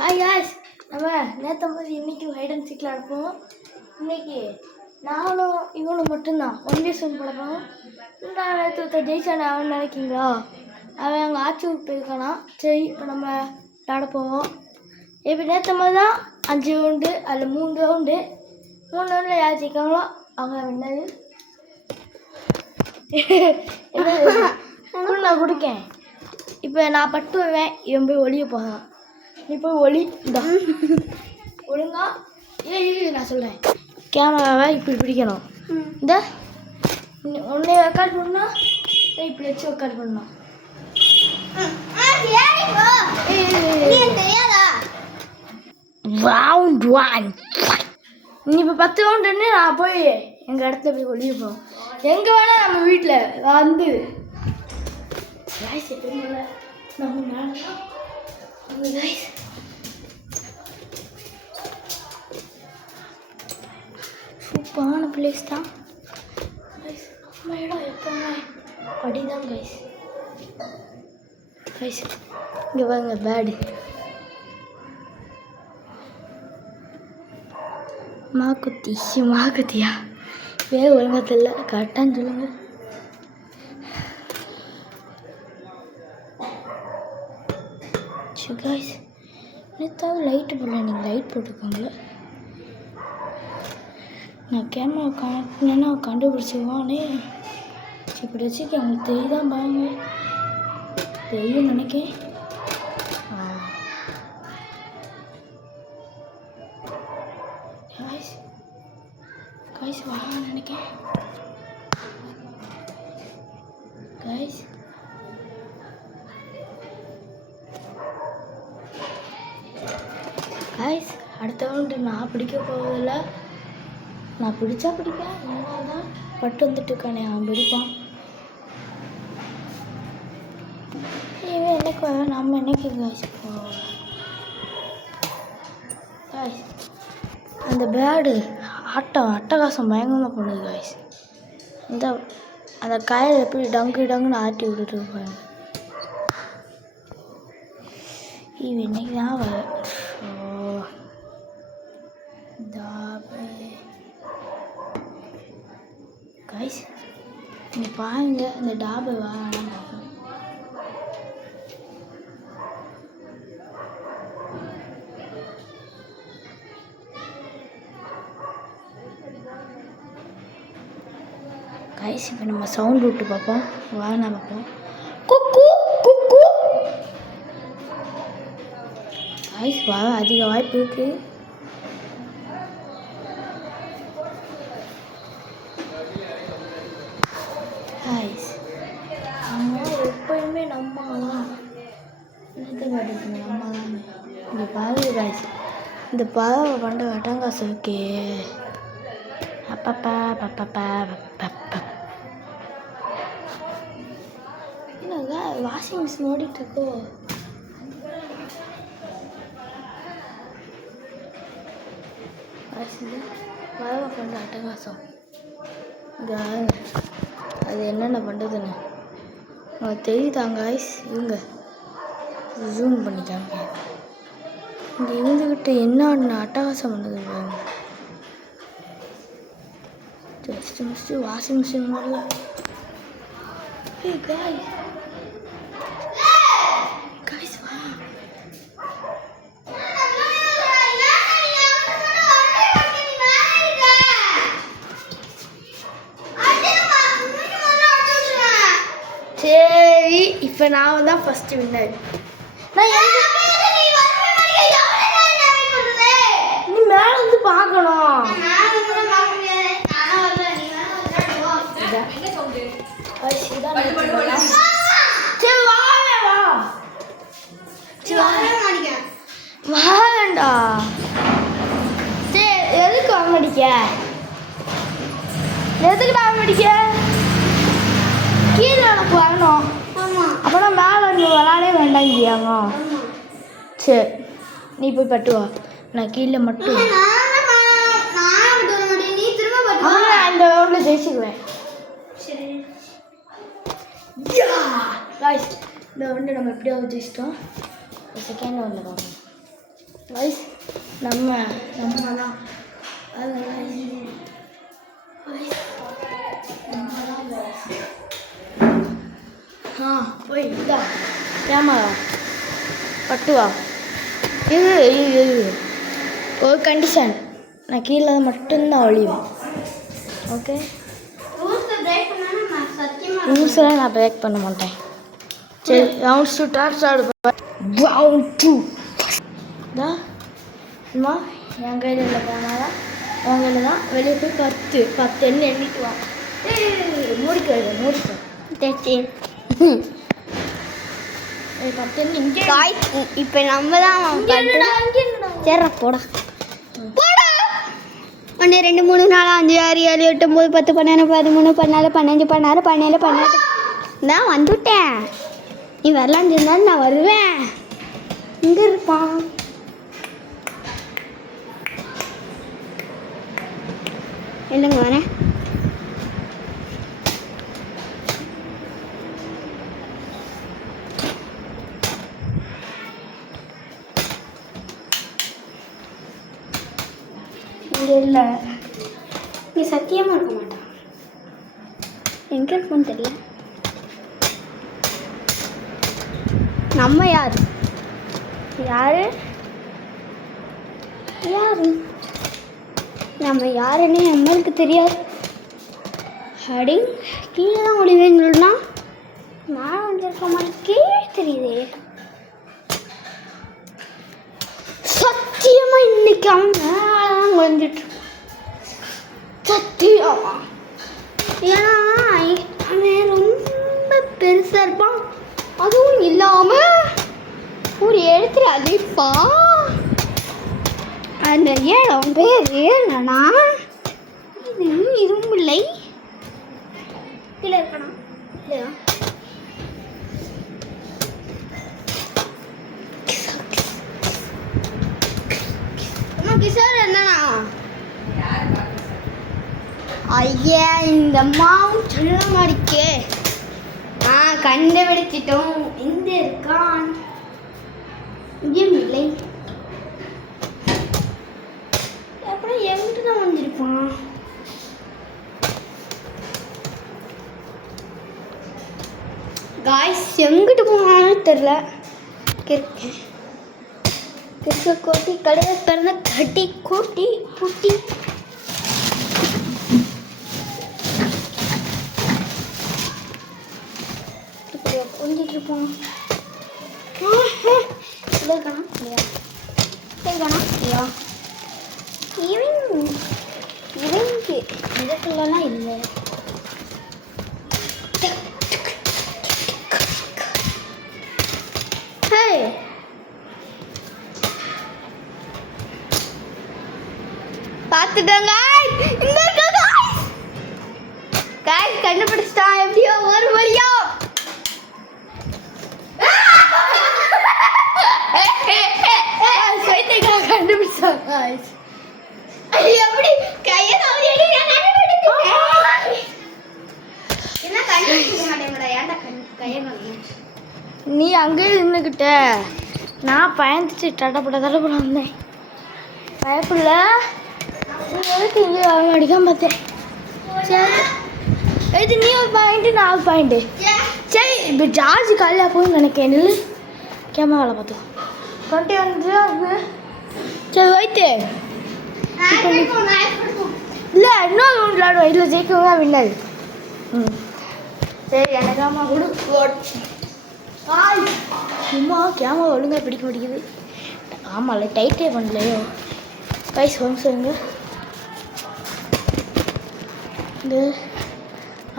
Hi guys, நம்ம நேற்று மாதிரி இன்றைக்கி ஹைட் அண்ட் சீக்கில் நடப்போம். இன்றைக்கி நானும் இவனும் மட்டும்தான் ஒன் பழப்போம். இந்த நேற்று ஜெயிச்சானே அவன் நினைக்கிங்களா? அவன் அங்கே ஆட்சி போயிருக்கானா. சரி, இப்போ நம்ம விளாட போவோம். இப்போ நேற்று மாதிரி தான் 5 ரவுண்டு, அதில் 3 ரவுண்டு. 3 ரவுண்டில் யார் ஜெயிக்காங்களோ அவங்க என்னது நான் கொடுக்கேன். இப்போ நான் பட்டு வருவேன், இவன் போய் ஒளிய போகிறான். நீ போய் ஒளி இந்த ஒழுங்கா நான் சொல்கிறேன். கேமராவை இப்படி பிடிக்கணும். இந்த ஒன்றே ரெக்கார்ட் பண்ணால் இப்படி வச்சு ரெக்கார்ட் பண்ணணும். ரவுண்ட் 1 நீ இப்போ 10 ரவுண்டுன்னு நான் போய் எங்கள் இடத்துல போய் ஒளிய போகிறோம். எங்கே வேணால் நம்ம வீட்டில் வந்து நம்ம மேலே சூப்பரான பிளேஸ் தான் நம்ம இடம். எப்போவுமே படிதான் கைஸ். இங்கே பாருங்க பேடு. மாக்குத்தியா வேறு ஒழுங்காக தெரியல, கரெக்டான்னு சொல்லுங்க. கைஸ் நேற்றாவது லைட்டு போடல, நீங்கள் லைட் போட்டுருக்காங்களே. நான் கேமரா காட்டினேன்னா கண்டுபிடிச்சிருவானே. இப்படி வச்சுக்க அவங்களுக்கு தெரியுதான் பாருங்க, தெரியும் நினைக்கேன். கைஸ் வாங்க நினைக்கேன். கைஸ் கைஸ் அடுத்த ரவுண்டு நான் பிடிக்க போவதில்லை. நான் பிடிச்சா பிடிப்பேன், அதனால தான் பட்டு வந்துட்டு இருக்கானே அவன் பிடிப்பான். இவன் என்னைக்கு வர, நம்ம என்னைக்கு கைஸ் போவோம். கைஸ் அந்த பேர்டு அட்டகாசம் பயங்கரமாக பண்ணுது கைஸ். அந்த காயில் எப்படி டங்குன்னு ஆட்டி விட்டுட்டு இருப்பாங்க. இவன் இன்னைக்கு தான் வர. கைஸ் நீ பாருங்க, இந்த டாபை வாங்க. கைஸ் இப்போ நம்ம சவுண்ட் விட்டு பார்ப்போம். வாங்க பார்ப்போம். குக்கு குக்கு கைஸ் வர அதிக வாய்ப்பு இருக்கு. கைஸ் நம்ம எப்பயுமே நம்மலாம் நம்மலாம் இந்த பறவை கைஸ், இந்த பறவை பண்ண வட்டங்காசு இருக்கே. அப்பப்பா பப்பப்பா பப்பா என்னங்க வாஷிங் மிஷின் ஓடிட்டு இருக்கோ? பறவை பண்ண அட்டகாசம். அது என்னென்ன பண்ணுறதுன்னு உங்களுக்கு தெரியுதாங்க கைஸ். இவங்க ஜூம் பண்ணிக்காங்க. இங்கே இருந்துக்கிட்டு என்ன அட்டகாசம் பண்ணுது பாருங்க. ஜஸ்ட் வாஷிங் மிஷின் மாதிரில. கைஸ் வா. சரி, இப்போ நான் தான் ஃபஸ்ட்டு வின்னர். நீ மேலே வந்து பார்க்கணும். வாங்கண்டா. சரி எதுக்கு வாங்க அடிக்க? எதுக்கு நான் அடிக்க? கீழே எனக்கு வரணும். அப்போனா மேலே நீ விளாடே வேண்டாங்கியாங்க. சரி நீ போய் பட்டுவா, நான் கீழே மட்டும் அந்த ரவுண்டில் ஜெயிச்சுக்குவேன். இந்த ரவுண்டு நம்ம எப்படியாவது ஜெயிச்சிட்டோம். செகண்ட் ரவுண்டில் பார்க்கணும். கைஸ் நம்ம தான் போய் இதா கேமரா பட்டுவா இது ஒரு கண்டிஷன், நான் கீழே மட்டும்தான் ஒழிவேன். ஓகே, ரூல்ஸ்லாம் நான் பிரேக் பண்ண மாட்டேன். சரி, ரவுண்ட் டூ டார்ச் ஆடு. ரவுண்ட் டூ தான் அம்மா என் கையில் இல்லை கேமரா, உன் கையில் தான். வெளியே போய் 10 எண்ணி எண்ணிட்டு வா. மூடிக்க 10 எண்ணி இப்போ நம்ம தான் சரி போடா 1 2 3 4 5 6 7 8 9 10 12 13 14 15 16 17 18 நான் வந்துட்டேன். நீ வரலான்னு சொன்னாலும் நான் வருவேன். இங்கே இருப்பான். இல்லைங்க வரேன். இங்கே இல்லை. நீ சத்தியமாக இருக்க மாட்டான். எங்கே இருப்பான்னு தெரியல. நம்ம யார் நம்ம யாருன்னு நம்மளுக்கு தெரியாது. அடி கீழே தான் ஒளிவேன்னு சொன்னா நான் வந்துருக்க மாதிரி கீழே தெரியுதே. சத்தியமாக இன்னைக்கு அவன் வந்துட்டு சத்தியமா, ஏன்னா அவன் ரொம்ப பெருசாக இருப்பான். அதுவும் இல்லாமல் ஒரு இடத்துல அழிப்பான். அந்த இடம் பேர் என்னன்னா இதுவும் இல்லை. கீழே இருக்கணும் இல்லையா? கிஷோர் என்னண்ணா? ஐயா இந்த அம்மாவும் சொல்ல மாடிக்கே. கண்டுபிடிச்சிட்டோம். எங்கே இருக்கான்? இங்கேயும் இல்லை. அப்புறம் எங்கிட்டு தான் வந்துருப்பான்? காய்ஸ் எங்கிட்டு போனான்னு தெரில. கிறுக்க கோட்டி கடையில் பிறந்த கட்டி கோட்டி புட்டி. கொஞ்சிட்டு இருப்போம். இல்லைக்கணா இல்லையா? சரிக்கணா இல்லையா? இவங்க இதுக்குள்ளலாம் இல்லை. பார்த்துட்டாங்க. கண்டுபிடிச்சிட்டான் எப்படியோ ஒரு வழியா. கண்டுபிடிச்சாங்க. எப்படி கையை நீ அங்கே நின்றுக்கிட்ட, நான் பயந்துச்சு தடப்பட வந்தேன். பயப்புள்ள இங்கே அவங்க அடிக்காம பார்த்தேன். சரி, இது நீ ஒரு பாயிண்ட்டு, நான் ஒரு பாயிண்ட்டு. சரி, இப்போ ஜார்ஜ் காலையில் போய் நினைக்கிறேன். நில்லு, கேமராவில் பார்த்தோம் 21 அது. சரி வைத்து இல்லை இன்னொரு ஒன்று விளாடுவோம். இதில் ஜெயிக்கவங்க வின்னது. சரி எனக்காம கொடு. சும்மா கேமரா ஒழுங்காக பிடிக்க மாட்டேங்குது. ஆமாம்ல டைட்டே பண்ணலையோ. கைஸ் சொல்லுங்க. இந்த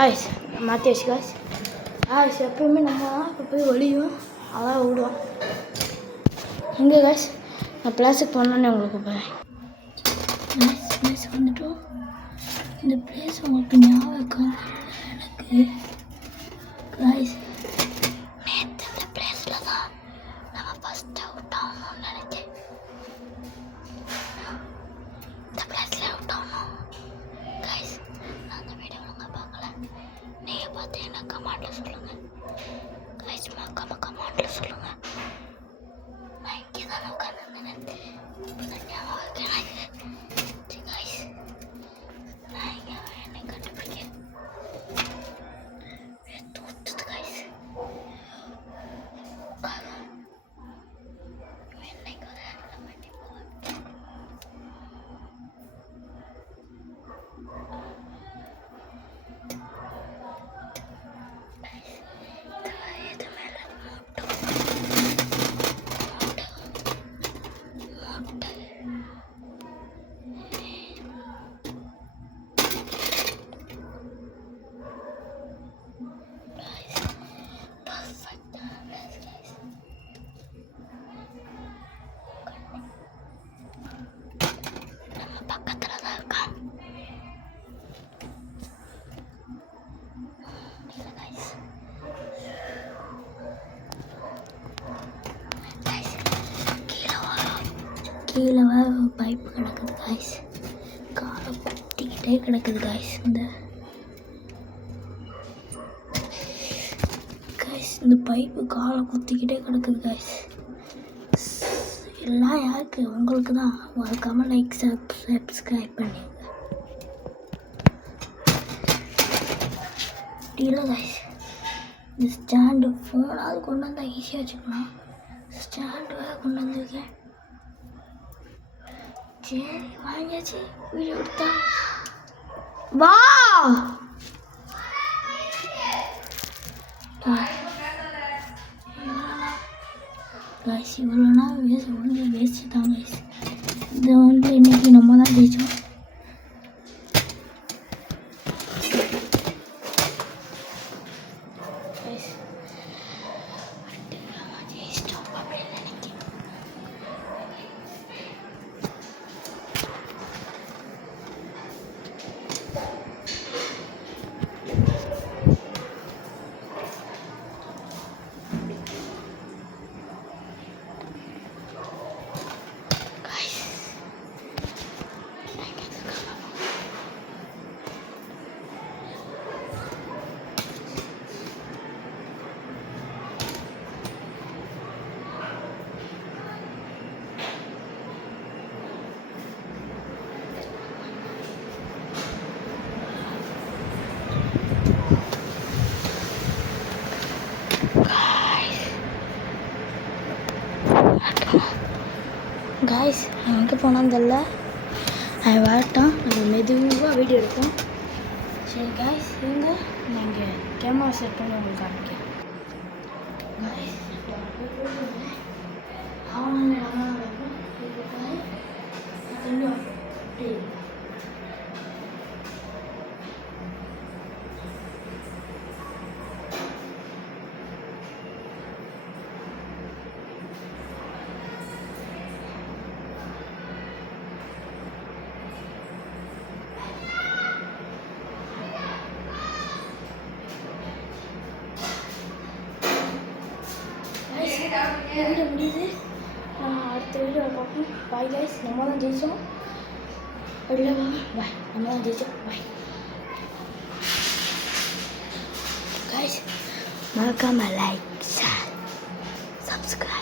ஆய்ஸ் மாற்றி வச்சு காய்ஸ் எப்பவுமே நம்ம இப்போ போய் ஒளியும் அதான் விடுவோம். எங்கே காய்ஸ் நான் பிளேஸுக்கு போனோன்னே உங்களுக்கு போகிறேன். பிளேஸுக்கு வந்துட்டோம். இந்த பிளேஸ் உங்களுக்கு ஞாபகம் எனக்கு காய்ஸ். நேற்று இந்த பிளேஸில் தான் நம்ம ஃபஸ்ட்டு அவுட் ஆகணும்னு நினைச்சேன். இந்த பிளேஸில் அவுட் ஆகணும் காய்ஸ். நான் அந்த வீடியோ ஒழுங்காக பார்க்கல. நீங்கள் பார்த்தீங்கன்னா கமெண்டில் சொல்லுங்கள் காய்ஸ். மறக்காம கமெண்டில் சொல்லுங்கள். நான் இங்கே தான் உட்காந்துருந்தேன். கீழே பைப்பு கிடக்குது காய்ஸ், காலை குத்திக்கிட்டே கிடக்குது காய்ஸ். இந்த பைப்பு காலை குத்திக்கிட்டே கிடக்குது காய்ஸ். எல்லாம் யாருக்கு? உங்களுக்கு தான். மறக்காம லைக் சப்ஸ்கிரைப் பண்ணிடுங்க. இல்லை காய்ஸ், இந்த ஸ்டாண்டு ஃபோனாவது கொண்டு வந்தால் ஈஸியாக வச்சுக்கலாம். ஸ்டாண்டு வேறு கொண்டு வந்திருக்கேன். சரி வாங்கியாச்சு, வீடியோ எடுத்தா வா. காய்ஸ் இவ்வளோனா வேஸ்ட்டு தான் காய்ஸ். இதை இன்னைக்கு நம்ம தான் ஜெயிச்சோம். காய்ஸ் எங்கே போனான்னு தெரில, அவன் வரட்டும், நம்ம மெதுவாக வீடியோ எடுப்போம். சரி காய்ஸ், இருங்க நான் இங்கே கேமரா செட் பண்ணி உங்களுக்கு காமிக்கிறேன். காய்ஸ் வீடியோ முடியுது. அடுத்த வீடியோ பார்ப்போம். பாய் கைஸ், நம்ம தான் ஜெயிச்சோம். வெளில வாங்க, பாய். நம்ம தான் ஜெயிச்சோம், பாய் கைஸ். மறக்காம லைக், ஷேர், சப்ஸ்கிரைப்.